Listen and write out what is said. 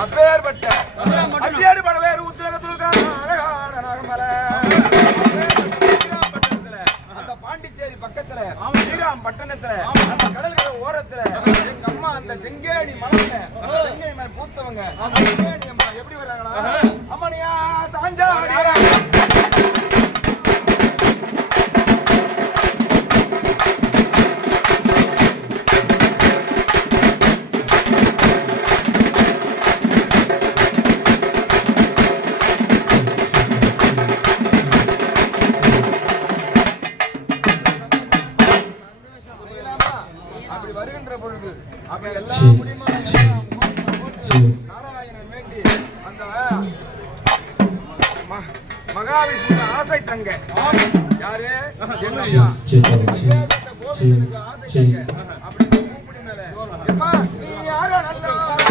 அப்பேற்பட்ட அத்தியாடு படவேறு உத்திரகத்துக்கான அழகான நகமலை அந்த பாண்டிச்சேரி பக்கத்துல ஸ்ரீராம் பட்டணத்துல அந்த கடற்கரை ஓரத்துல எங்க அம்மா அந்த செங்கேணி மலையில செங்கேணி மலை பூத்தவங்க செங்கேணி அம்மா எப்படி வர்றாங்களா அம்மனியா சாஞ்சா மகாவிஷ்ணு ஆசை தங்க யாரு ஆசை தங்க அப்படி கூப்பிடு மேல நீ யாரோ நல்ல